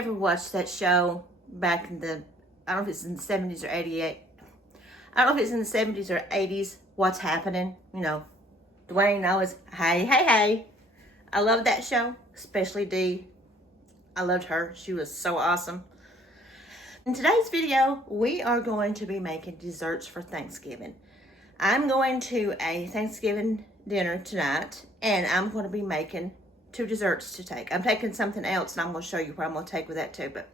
ever watched that show back in the, I don't know if it's in the 70s or 88. I don't know if it's in the 70s or 80s, What's Happening. You know, Dwayne always, hey, hey, hey. I love that show, especially Dee. I loved her. She was so awesome. In today's video, we are going to be making desserts for Thanksgiving. I'm going to a Thanksgiving dinner tonight, and I'm going to be making 2 desserts to take. I'm taking something else, and I'm going to show you what I'm going to take with that too. But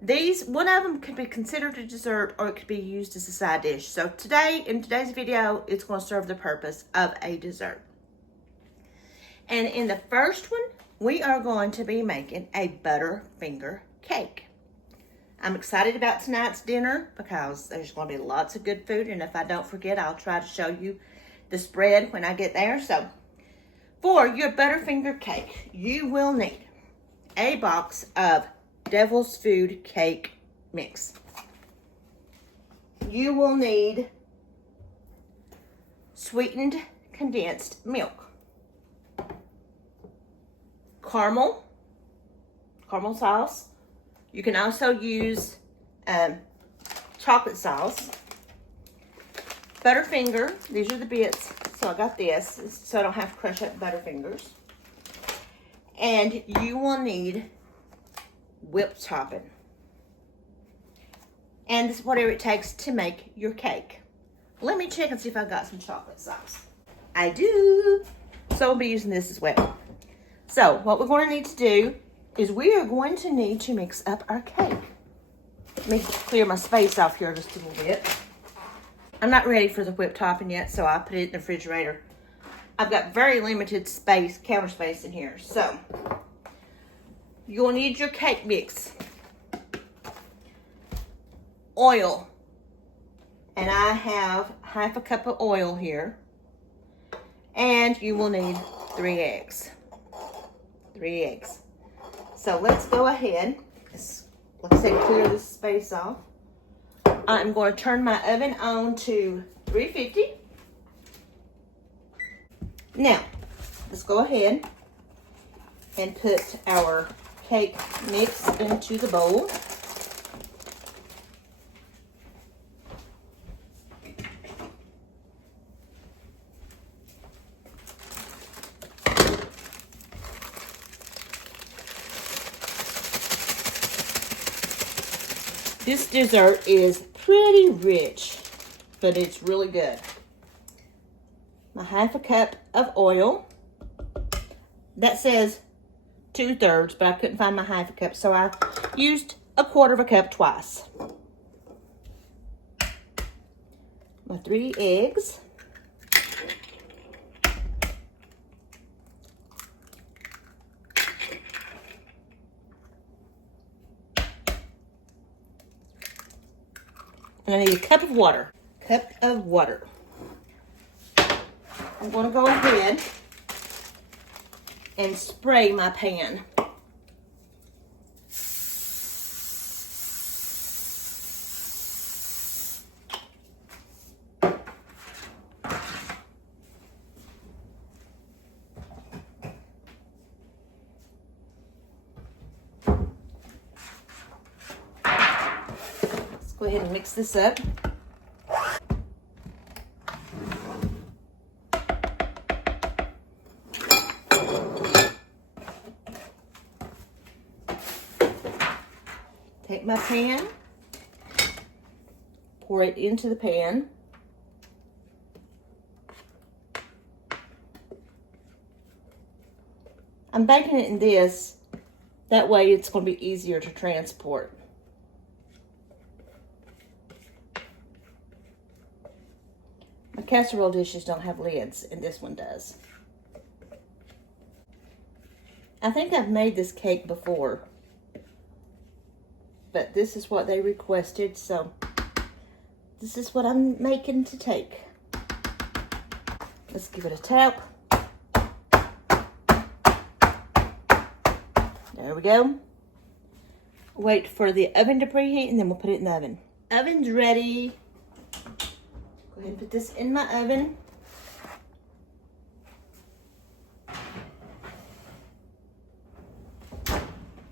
these, one of them could be considered a dessert, or it could be used as a side dish. So today, in today's video, it's going to serve the purpose of a dessert. And in the first one, we are going to be making a butterfinger cake. I'm excited about tonight's dinner because there's going to be lots of good food. And if I don't forget, I'll try to show you the spread when I get there. So for your butterfinger cake, you will need a box of Devil's Food cake mix. You will need sweetened condensed milk, caramel sauce. You can also use chocolate sauce, butterfinger. These are the bits, so I got this so I don't have to crush up butterfingers. And you will need whipped topping. And this is whatever it takes to make your cake. Let me check and see if I got some chocolate sauce. I do. So I'll be using this as well. So what we're going to need to do is we are going to need to mix up our cake. Let me clear my space off here just a little bit. I'm not ready for the whipped topping yet, so I put it in the refrigerator. I've got very limited space, counter space in here. So you'll need your cake mix, oil, and I have half a cup of oil here, and you will need 3 eggs. 3 eggs. So let's go ahead. Like I said, clear this space off. I'm going to turn my oven on to 350. Now, let's go ahead and put our cake mix into the bowl. This dessert is pretty rich, but it's really good. My half a cup of oil. That says 2/3, but I couldn't find my half a cup, so I used 1/4 cup twice. My 3 eggs. And I need a cup of water. I'm going to go ahead and spray my pan. Let's go ahead and mix this up. Take my pan, pour it into the pan. I'm baking it in this, that way it's going to be easier to transport. My casserole dishes don't have lids, and this one does. I think I've made this cake before, but this is what they requested, so this is what I'm making to take. Let's give it a tap. There we go. Wait for the oven to preheat, and then we'll put it in the oven. Oven's ready. Go ahead and put this in my oven.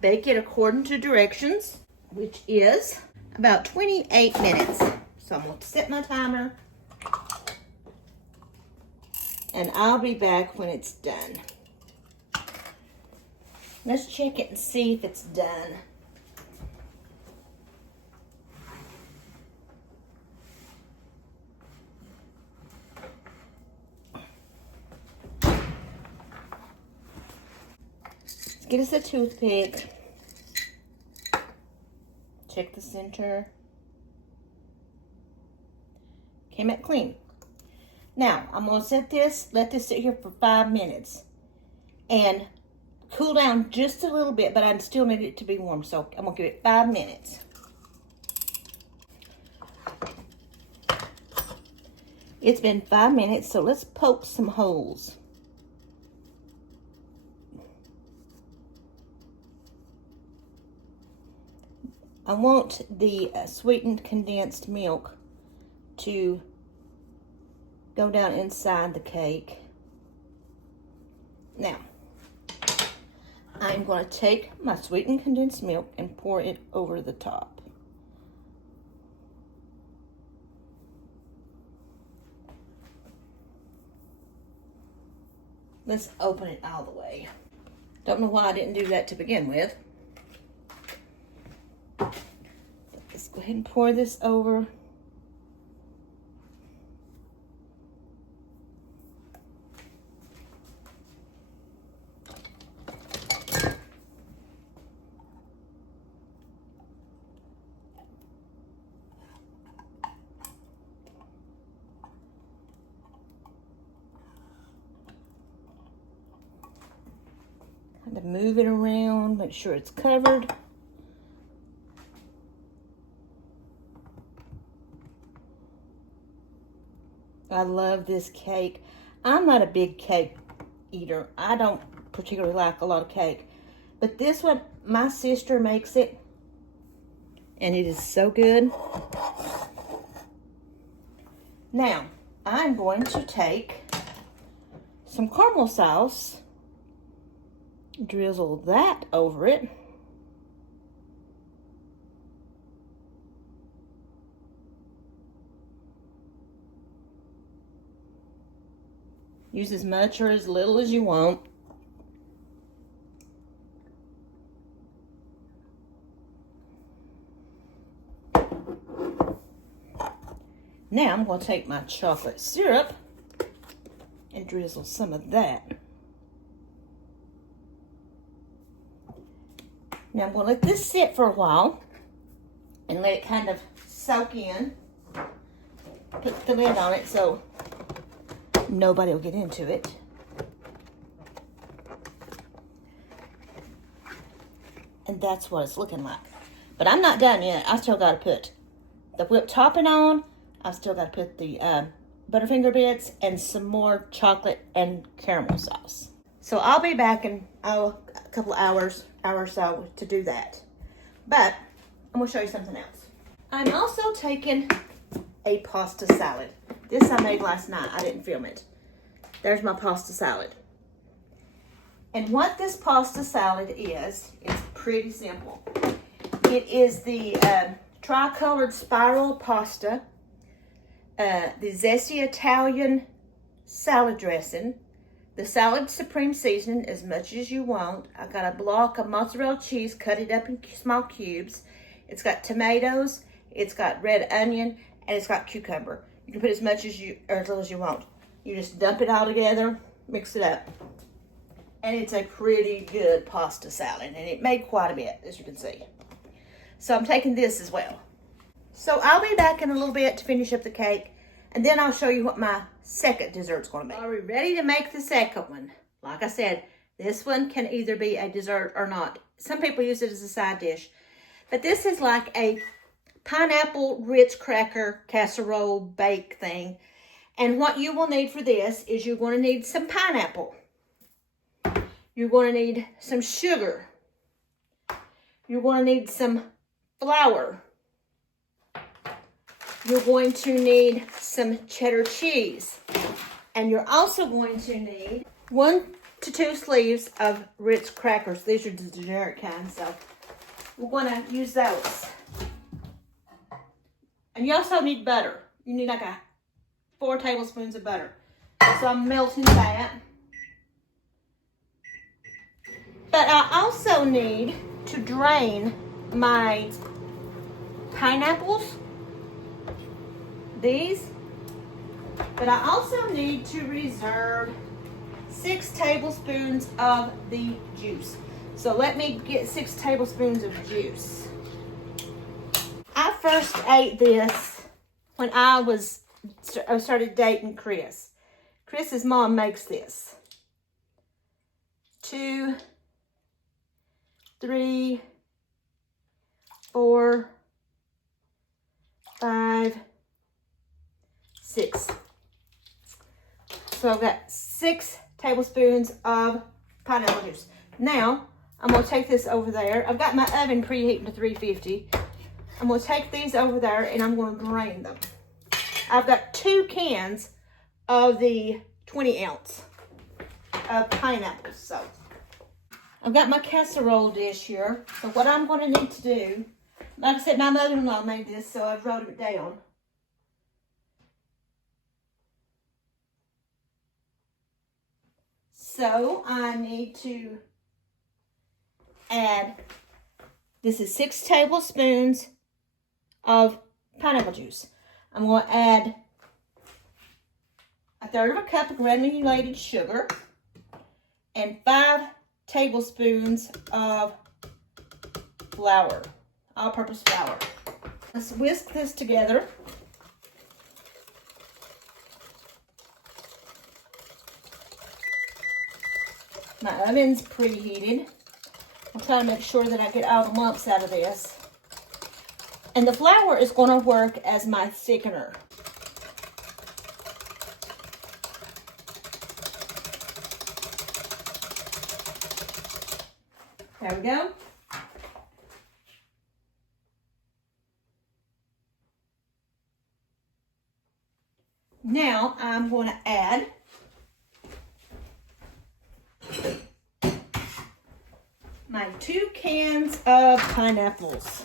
bake it according to directions, which is about 28 minutes. So I'm going to set my timer, and I'll be back when it's done. Let's check it and see if it's done. Let's get us a toothpick. Check the center. Came out clean. Now, I'm going to let this sit here for 5 minutes and cool down just a little bit, but I still need it to be warm, so I'm going to give it 5 minutes. It's been 5 minutes, so let's poke some holes. I want the sweetened condensed milk to go down inside the cake. Now, I'm going to take my sweetened condensed milk and pour it over the top. Let's open it all the way. Don't know why I didn't do that to begin with. Let's go ahead and pour this over. Kind of move it around, make sure it's covered. I love this cake. I'm not a big cake eater. I don't particularly like a lot of cake. But this one, my sister makes it, and it is so good. Now, I'm going to take some caramel sauce, drizzle that over it. Use as much or as little as you want. Now I'm going to take my chocolate syrup and drizzle some of that. Now I'm going to let this sit for a while and let it kind of soak in. Put the lid on it so nobody will get into it. And that's what it's looking like. But I'm not done yet. I still got to put the whipped topping on. I've still got to put the butterfinger bits and some more chocolate and caramel sauce. So I'll be back in a couple of hours or so to do that. But I'm going to show you something else. I'm also taking a pasta salad. This I made last night. I didn't film it. There's my pasta salad. And what this pasta salad is pretty simple. It is the tricolored spiral pasta, the zesty Italian salad dressing, the salad supreme seasoning as much as you want. I got a block of mozzarella cheese, cut it up in small cubes. It's got tomatoes, it's got red onion, and it's got cucumber. You can put as much as you, or as little as you want. You just dump it all together, mix it up. And it's a pretty good pasta salad. And it made quite a bit, as you can see. So I'm taking this as well. So I'll be back in a little bit to finish up the cake. And then I'll show you what my second dessert's going to be. Are we ready to make the second one? Like I said, this one can either be a dessert or not. Some people use it as a side dish. But this is like a pineapple Ritz cracker casserole bake thing. And what you will need for this is you're going to need some pineapple. You're going to need some sugar. You're going to need some flour. You're going to need some cheddar cheese. And you're also going to need 1 to 2 sleeves of Ritz crackers. These are the generic kind, so we're going to use those. And you also need butter. You need like 4 tablespoons of butter. So I'm melting that. But I also need to drain my pineapples, these. But I also need to reserve 6 tablespoons of the juice. So let me get 6 tablespoons of juice. I first ate this when I started dating Chris. Chris's mom makes this. 2, 3, 4, 5, 6. So I've got 6 tablespoons of pineapple juice. Now, I'm going to take this over there. I've got my oven preheating to 350. I'm going to take these over there and I'm going to drain them. I've got 2 cans of the 20 ounce of pineapples. So I've got my casserole dish here. So what I'm going to need to do, like I said, my mother-in-law made this, so I've wrote it down. So I need to add, this is 6 tablespoons of pineapple juice. I'm going to add 1/3 cup of granulated sugar and 5 tablespoons of flour, all-purpose flour. Let's whisk this together. My oven's preheated. I'm trying to make sure that I get all the lumps out of this. And the flour is going to work as my thickener. There we go. Now I'm going to add my 2 cans of pineapples.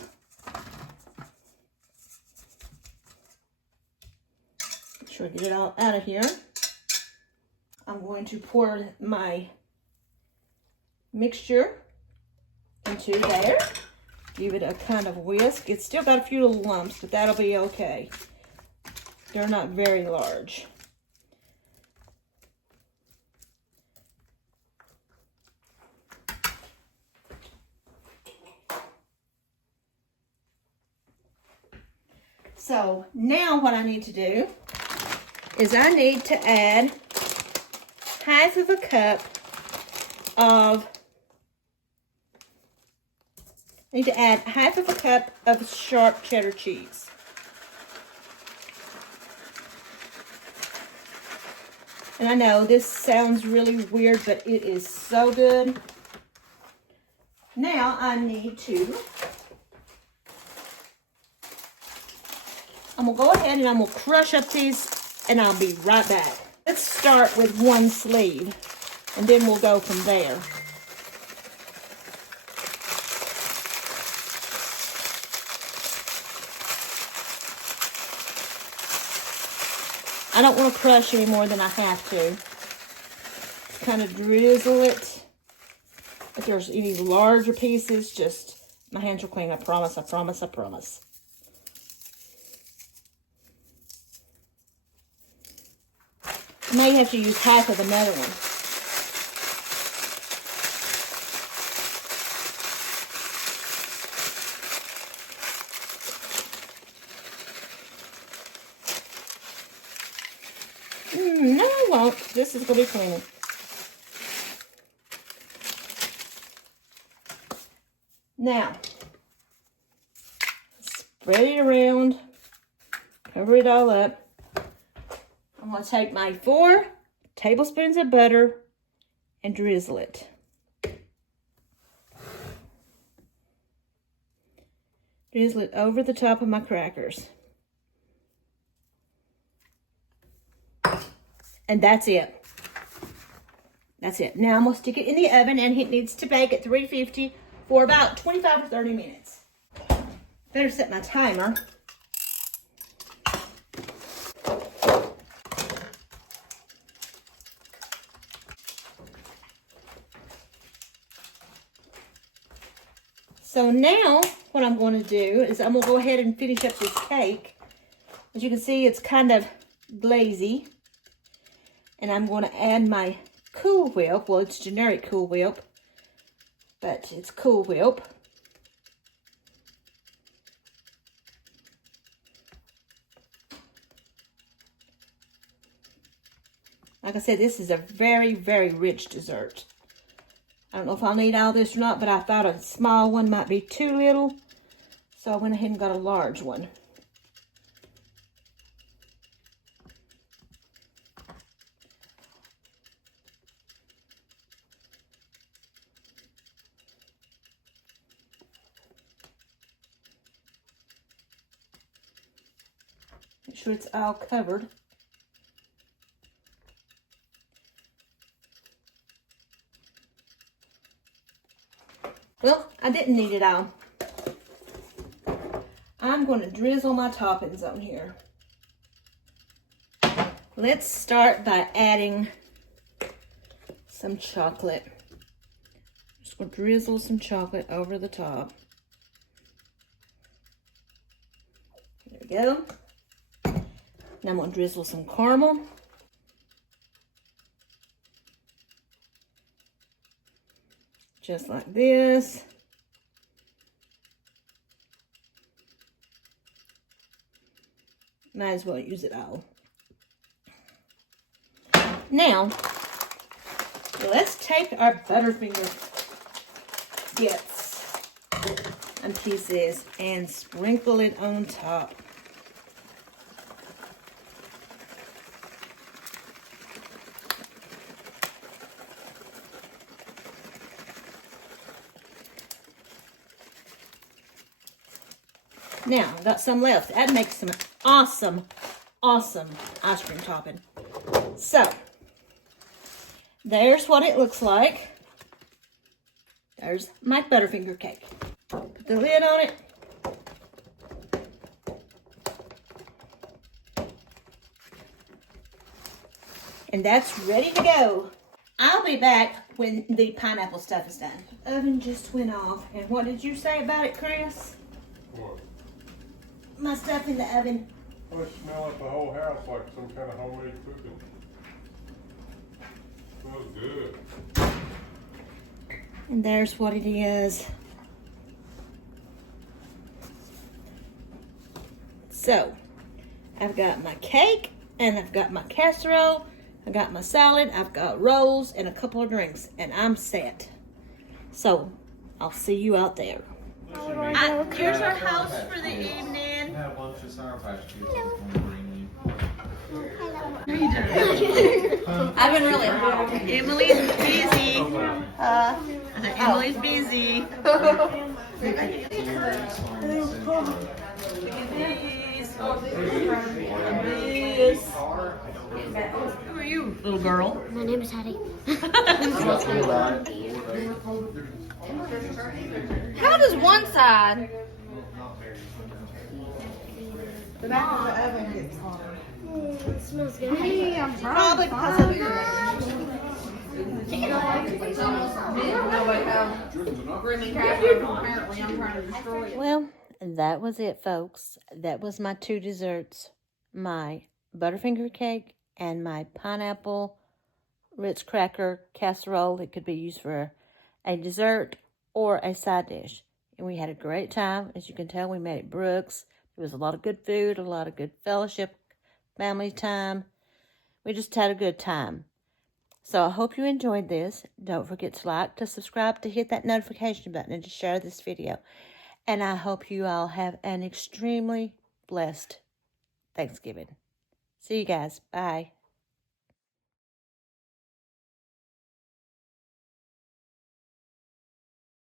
Make sure I get it all out of here. I'm going to pour my mixture into there. Give it a kind of whisk. It's still got a few little lumps, but that'll be okay. They're not very large. So now what I need to do is I need to add 1/2 cup of, I need to add 1/2 cup of sharp cheddar cheese. And I know this sounds really weird, but it is so good. Now I need to, I'm going to go ahead and I'm going to crush up these and I'll be right back. Let's start with 1 sleeve and then we'll go from there. I don't want to crush any more than I have to. Just kind of drizzle it. If there's any larger pieces, just, my hands are clean, I promise, I promise, I promise. I may have to use 1/2 of another one. No, I won't. This is going to be plenty. Now, spread it around, cover it all up. I'm going to take my 4 tablespoons of butter and drizzle it. Drizzle it over the top of my crackers. And that's it. That's it. Now I'm going to stick it in the oven, and it needs to bake at 350 for about 25 or 30 minutes. Better set my timer. So now what I'm going to do is I'm going to go ahead and finish up this cake. As you can see, it's kind of glazy. And I'm going to add my Cool Whip. Well, it's generic Cool Whip, but it's Cool Whip. Like I said, this is a very, very rich dessert. I don't know if I'll need all this or not, but I thought a small one might be too little. So I went ahead and got a large one. Make sure it's all covered. Well, I didn't need it all. I'm going to drizzle my toppings on here. Let's start by adding some chocolate. Just going to drizzle some chocolate over the top. There we go. Now I'm going to drizzle some caramel. Just like this. Might as well use it all. Now, let's take our butterfinger bits and pieces and sprinkle it on top. Now, I've got some left. That makes some awesome, awesome ice cream topping. So, there's what it looks like. There's my butterfinger cake. Put the lid on it. And that's ready to go. I'll be back when the pineapple stuff is done. The oven just went off. And what did you say about it, Chris? What? My stuff in the oven. Well, it smells like the whole house like some kind of homemade cooking. Smells good. And there's what it is. So, I've got my cake, and I've got my casserole, I got my salad, I've got rolls, and a couple of drinks, and I'm set. So, I'll see you out there. Here's our house for the evening. Have lunch at Sour Patch Kids. Bring I've been really hot. Emily's busy. Emily's busy. Who are you, little girl? My name is Hattie. How does one side? The back of the oven gets hotter. It smells good. Probably because of Well, that was it, folks. That was my two desserts. My butterfinger cake and my pineapple Ritz cracker casserole. It could be used for a dessert or a side dish. And we had a great time. As you can tell, we made it Brooks. There was a lot of good food, a lot of good fellowship, family time. We just had a good time. So I hope you enjoyed this. Don't forget to like, to subscribe, to hit that notification button, and to share this video. And I hope you all have an extremely blessed Thanksgiving. See you guys. Bye.